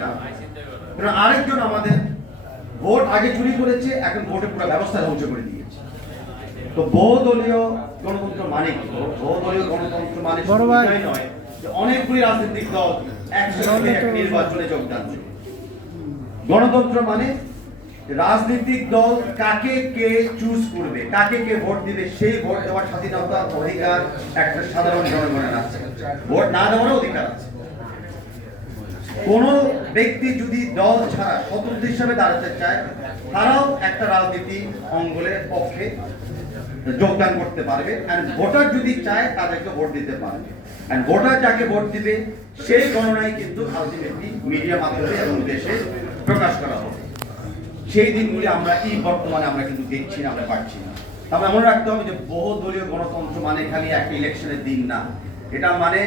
না। আরেকজন আমাদের ভোট আগে চুরি করেছে এখন ভোটের পুরো ব্যবস্থা ধ্বংস করে দিয়েছে। তো বহুদলীয় গণতন্ত্র মানে কি? বহুদলীয় গণতন্ত্র মানে নয় অনেকগুলি রাজনৈতিক দল একসাথে একটা নির্বাচনে যোগদান গণতন্ত্র মানে রাজনৈতিক দল কাকে কে চুজ করবে কাকে কে ভোট দিবে সেই ভোট দেওয়ার স্বাধীনতা অধিকার একটা সাধারণ জনগণের আছে ভোট না দেওয়ারও অধিকার আছে। কোন ব্যক্তি যদি দল ছাড়া স্বতন্ত্র হিসাবে দাঁড়াতে চায়, তারাও একটা রাজনীতি অঙ্গলের পক্ষে যোগদান করতে পারবে। ভোটার যদি চায়, তাদেরকে ভোট দিতে পারবে। ভোটার যাকে ভোট দিবে, সেই গণনায় কিন্তু আলটিমেটলি মিডিয়া মাধ্যমে এবং দেশে প্রকাশ করা হবে। সেই দিনগুলি আমরা কি বর্তমানে আমরা কিন্তু দেখছি না, আমরা পাচ্ছি না। তবে মনে রাখতে হবে যে বহুদলীয় গণতন্ত্র মানে খালি একটা ইলেকশনের দিন না। এটা মানে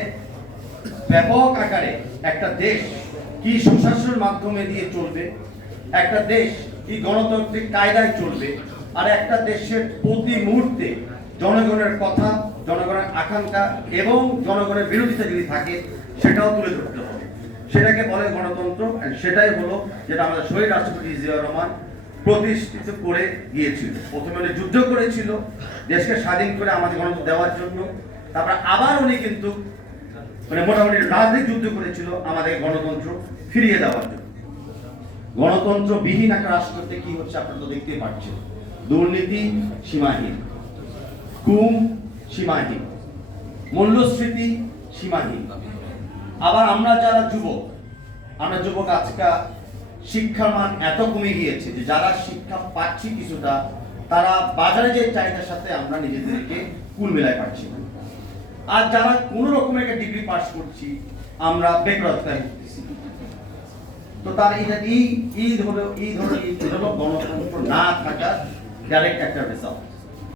ব্যাপক আকারে একটা দেশ কি সুশাসনের মাধ্যমে দিয়ে চলবে? একটা দেশ কি গণতান্ত্রিক কায়দায় চলবে? আর একটা দেশের প্রতি মুহূর্তে জনগণের কথা, জনগণের আকাঙ্ক্ষা এবং জনগণের বিরোধিতা যদি থাকে, সেটাও তুলে ধরতে হবে। সেটাকে বলে গণতন্ত্র সেটাই হলো যেটা আমাদের শহীদ রাষ্ট্রপতি জিয়াউর রহমান প্রতিষ্ঠিত করে গিয়েছিল। প্রথমে উনি যুদ্ধ করেছিল, দেশকে স্বাধীন করে আমাদের গণতন্ত্র দেওয়ার জন্য। তারপর আবার উনি কিন্তু মানে মোটামুটি রাজনৈতিক যুদ্ধ করেছিল আমাদের গণতন্ত্র ফিরিয়ে দেওয়ার জন্য। গণতন্ত্র বিহীন একটা রাষ্ট্রতে কি হচ্ছে আপনারা তো দেখতেই পাচ্ছেন। দুর্নীতি সীমাহীন গুম সীমাহীন, মূল্যস্ফীতি সীমাহীন। আবার আমরা যারা যুবক, আমরা যুবক আজকাল শিক্ষার মান এত কমে গিয়েছে যে যারা শিক্ষা পাচ্ছি কিছুটা, তারা বাজারে যে চাহিদার সাথে আমরা নিজেদেরকে কুল মেলায় পাচ্ছি। আর যারা কোনো রকমের একটা ডিগ্রি পাস করছি, আমরা বেকারত্বায় তো তার এটা এই এই ধরো এই ধরো, এই গণতন্ত্র না থাকার ডাইরেক্ট একটা রেজাল্ট